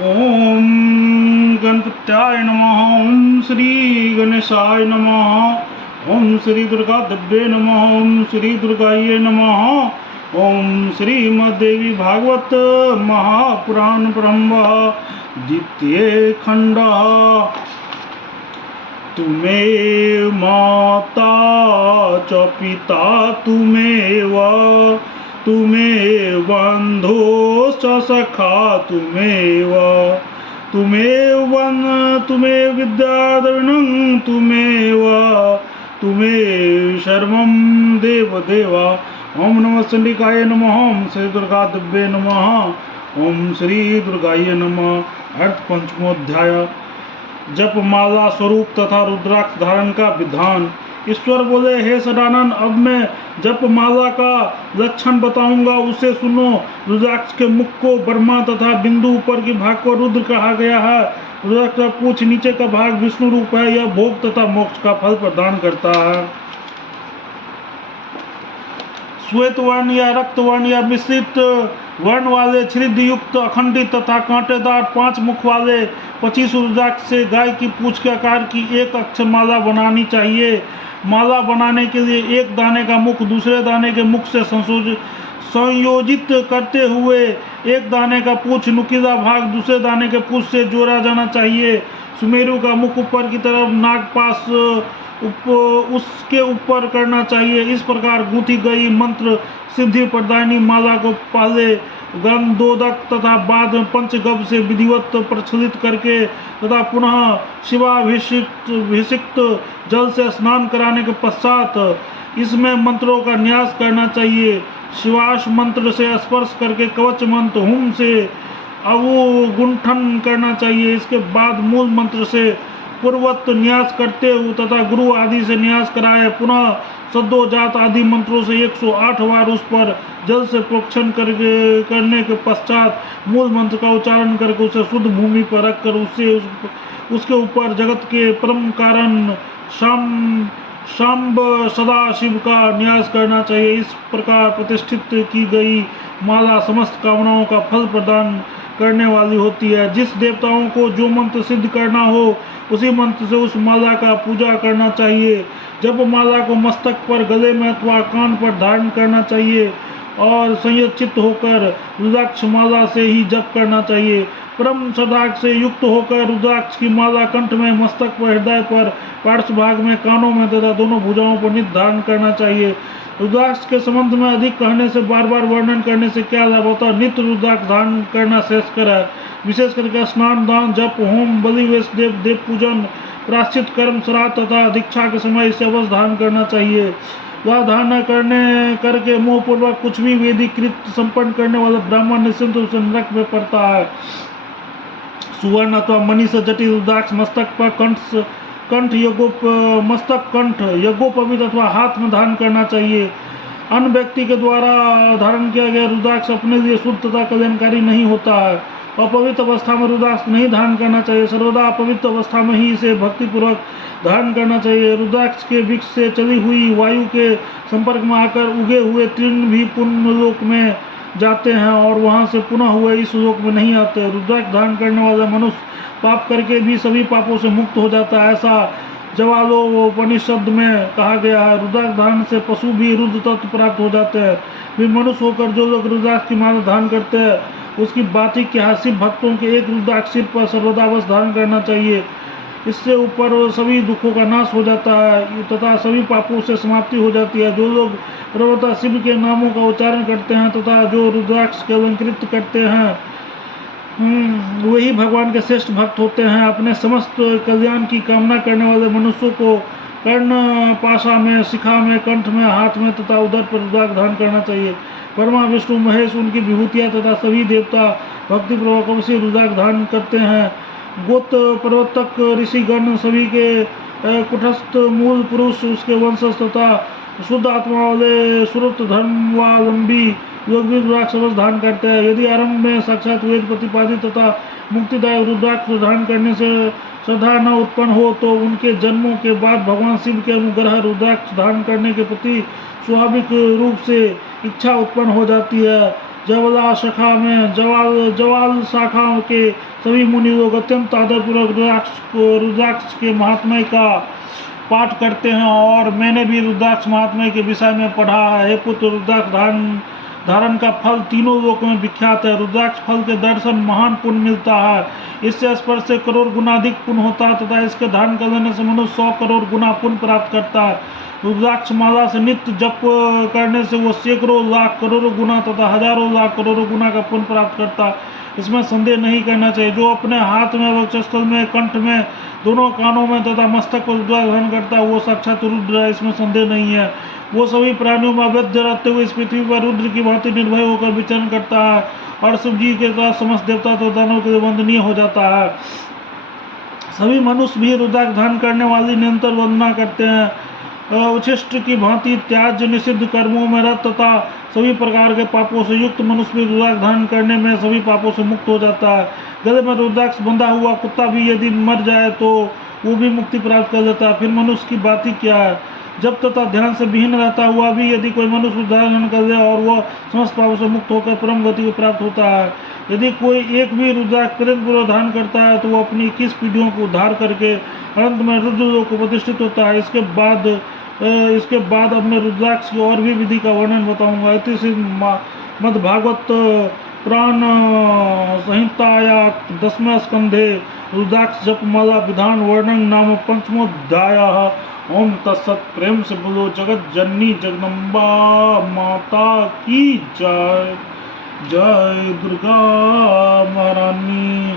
ओम गणपत्याय नमः। ओम श्री गणेशाय नमः। ओम श्री दुर्गा देव्ये नमः। ओम श्री दुर्गाये नमः। ओम श्रीमद्देवी भागवत महापुराण ब्रह्म द्वितीय खंड। तुमेव माता च पिता तुमेव, तुमेव बन्धुश्च सखा तुमेव, तुमेव विद्याद्रविणं तुमेव, तुमेव सर्वं देवदेवा। ओम नमः चंडिकाय नमः। ओम श्री दुर्गा देव्ये नमः। ओम श्री दुर्गाय नमः। अर्थ पंचमोध्याय। जप माला स्वरूप तथा रुद्राक्ष धारण का विधान। ईश्वर बोले, हे सदानंद, अब मैं जप माला का लक्षण बताऊंगा, उसे सुनो। रुद्राक्ष के मुख को ब्रह्मा तथा बिंदु ऊपर के भाग को रुद्र कहा गया है। रुद्राक्ष का पूछ नीचे का भाग विष्णु रूप है। यह भोग तथा मोक्ष का फल प्रदान करता है। श्वेत वर्ण या रक्त वर्ण या मिश्रित वर्ण वाले छिद्र युक्त अखंडित तथा कांटेदार 5 मुख वाले 25 रुद्राक्ष से गाय की पूंछ के आकार की एक अक्षर माला बनानी चाहिए। माला बनाने के लिए एक दाने का मुख दूसरे दाने के मुख से संयोजित करते हुए एक दाने का पूंछ नुकीला भाग दूसरे दाने के पूंछ से जोड़ा जाना चाहिए। सुमेरु का मुख ऊपर की तरफ नागपाश उसके ऊपर करना चाहिए। इस प्रकार गूंथी गई मंत्र सिद्धि प्रदायनी माला को पहले गंधोदक तथा बाद में पंचगव्य से विधिवत प्रचलित करके तथा पुनः शिवाभिषिक्त जल से स्नान कराने के पश्चात इसमें मंत्रों का न्यास करना चाहिए। शिवाश मंत्र से स्पर्श करके कवच मंत्र हुम से अवगुंठन करना चाहिए। इसके बाद मूल मंत्र से पूर्वत न्यास करते हुए तथा गुरु आदि से न्यास कराए। पुनः सद्योजात आदि मंत्रों से 108 बार उस पर जल से प्रोक्षण करने के पश्चात मूल मंत्र का उच्चारण करके उसे शुद्ध भूमि पर रखकर उसके ऊपर जगत के परम कारण शाम्ब सदाशिव का न्यास करना चाहिए। इस प्रकार प्रतिष्ठित की गई माला समस्त कामनाओं का फल प्रदान करने वाली होती है। जिस देवताओं को जो मंत्र सिद्ध करना हो उसी मंत्र से उस माला का पूजा करना चाहिए। जब माला को मस्तक पर, गले में अथवा कान पर धारण करना चाहिए और संयचित होकर रुद्राक्ष माला से ही जप करना चाहिए। परम सदाक्ष से युक्त होकर रुद्राक्ष की माला कंठ में, मस्तक पर, हृदय पर, पार्श्व भाग में, कानों में तथा दोनों भुजाओं पर नित्य धारण करना चाहिए। रुद्राक्ष के संबंध में अधिक कहने से, बार बार वर्णन करने से क्या लाभ होता है? नित्य रुद्राक्ष धारण करना श्रेष्ठकर है। विशेष करके स्नान, दान, जप, होम, बलि, वैष्णदेव, देव पूजन, प्राश्चित कर्म, श्राद्ध तथा दीक्षा के समय इसे अवश्य धारण करना चाहिए। वह धारण करके मोह पूर्वक कुछ भी वैदिक कृत्य संपन्न करने वाला ब्राह्मण निश्चिंत रूप से नरक में पड़ता है। सुवर्ण अथवा मणि से जटिल रुद्राक्ष मस्तक पर, मस्तक कंठ यज्ञोपवीत अथवा हाथ में धारण करना चाहिए। अन्य व्यक्ति के द्वारा धारण किया गया रुद्राक्ष अपने लिए शुद्ध तथा कल्याणकारी नहीं होता है। अपवित्र अवस्था में रुद्राक्ष नहीं धारण करना चाहिए। सर्वदा अपवित्र अवस्था में ही इसे भक्तिपूर्वक धारण करना चाहिए। रुद्राक्ष के वृक्ष से चली हुई वायु के संपर्क में आकर उगे हुए तृण भी पुण्य लोक में जाते हैं और वहां से पुनः हुए इस लोक में नहीं आते। रुद्राक्ष धारण करने वाला मनुष्य पाप करके भी सभी पापों से मुक्त हो जाता है, ऐसा जवालोपनिषद में कहा गया है। रुद्राक्ष धारण से पशु भी रुद्र तत्व प्राप्त हो जाते हैं। फिर मनुष्य होकर जो लोग रुद्राक्ष की माला धारण करते हैं उसकी बाती के हासिल भक्तों के एक रुद्राक्ष सिर पर सर्वदा अवश्य धारण करना चाहिए। इससे ऊपर सभी दुखों का नाश हो जाता है तथा सभी पापों से समाप्ति हो जाती है। जो लोग सर्वदा शिव के नामों का उच्चारण करते हैं तथा जो रुद्राक्ष के अलंकृत करते हैं वही भगवान के श्रेष्ठ भक्त होते हैं। अपने समस्त कल्याण की कामना करने वाले मनुष्यों को कर्ण पाशा में, शिखा में, कंठ में, हाथ में तथा उदर पर रुद्राक्ष धारण करना चाहिए। ब्रह्मा, विष्णु, महेश, उनकी विभूतियाँ तथा सभी देवता भक्तिपूर्वक अवश्य रुद्राक्ष धारण करते हैं। गोत प्रवर्तक ऋषिगण सभी के कुटस्थ मूल पुरुष, उसके वंशज तथा शुद्ध आत्मा वाले श्रुत धर्मावलंबी लोग भी रुद्राक्ष अवश्य धारण करते हैं। यदि आरंभ में साक्षात वेद प्रतिपादित तथा मुक्तिदायक रुद्राक्ष धारण करने से श्रद्धा न उत्पन्न हो तो उनके जन्मों के बाद भगवान शिव के अनुग्रह रुद्राक्ष धारण करने के प्रति स्वाभाविक रूप से इच्छा उत्पन्न हो जाती है। जवाल शाखा में जवाल शाखा के सभी मुनि लोग अत्यंत आदरपूर्वक रुद्राक्ष के महात्म्य का पाठ करते हैं और मैंने भी रुद्राक्ष महात्म्य के विषय में पढ़ा है। हे पुत्र, रुद्राक्ष धारण का फल तीनों लोकों में विख्यात है। रुद्राक्ष फल के दर्शन महान पुण्य मिलता है। इससे स्पर्श से करोड़ गुना अधिक पुण्य होता है तथा इसके धारण कर लेने से मनुष्य 100 करोड़ गुना पुण्य प्राप्त करता है। रुद्राक्ष माला से नित्य जप करने से वो सैकड़ों लाख करोड़ों गुना तथा हजारों लाख करोड़ों गुना का पुण्य प्राप्त करता है। इसमें संदेह नहीं करना चाहिए। जो अपने हाथ में, वक्षस्थल में, कंठ में, दोनों कानों में तथा मस्तक पर रुद्राक्ष धारण करता है वो साक्षात रुद्र है, इसमें संदेह नहीं है। वो सभी प्राणियों में अवैध रहते हुए इस पृथ्वी पर रुद्र की भांति निर्भय होकर विचरण करता है और शिव जी के साथ समस्त देवता तथा दानवों के लिए वंदनीय हो जाता है। सभी मनुष्य भी रुद्राक्ष धारण करने वाली निरंतर वंदना करते हैं। उच्छिष्ट की भांति त्याज्य निषिद्ध कर्मों में रत तथा सभी प्रकार के पापों से युक्त मनुष्य भी रुद्राक्ष धारण करने में सभी पापों से मुक्त हो जाता है। गले में रुद्राक्ष बंधा हुआ कुत्ता भी यदि मर जाए तो वो भी मुक्ति प्राप्त कर लेता है। फिर मनुष्य की बात ही क्या है। जब तथा ध्यान से विहीन रहता हुआ भी यदि कोई मनुष्य रुद्राक्ष धारण कर ले और वह समस्त पापों से मुक्त होकर परम गति को प्राप्त होता है। यदि कोई एक भी रुद्राक्ष प्रेमपूर्वक धारण करता है तो वह अपनी 21 पीढ़ियों को उद्धार करके अंत में रुद्र को प्रतिष्ठित होता है। इसके बाद अब मैं रुद्राक्ष की और भी विधि का वर्णन बताऊंगा। इति मद्भागवत पुराण संहिताया 10वें स्कंधे रुद्राक्ष जपमाला विधान वर्णन नाम 5मोऽध्यायः। ओम तत्सत। प्रेम से बोलो जगत जननी जगदम्बा माता की जय। जय दुर्गा महारानी।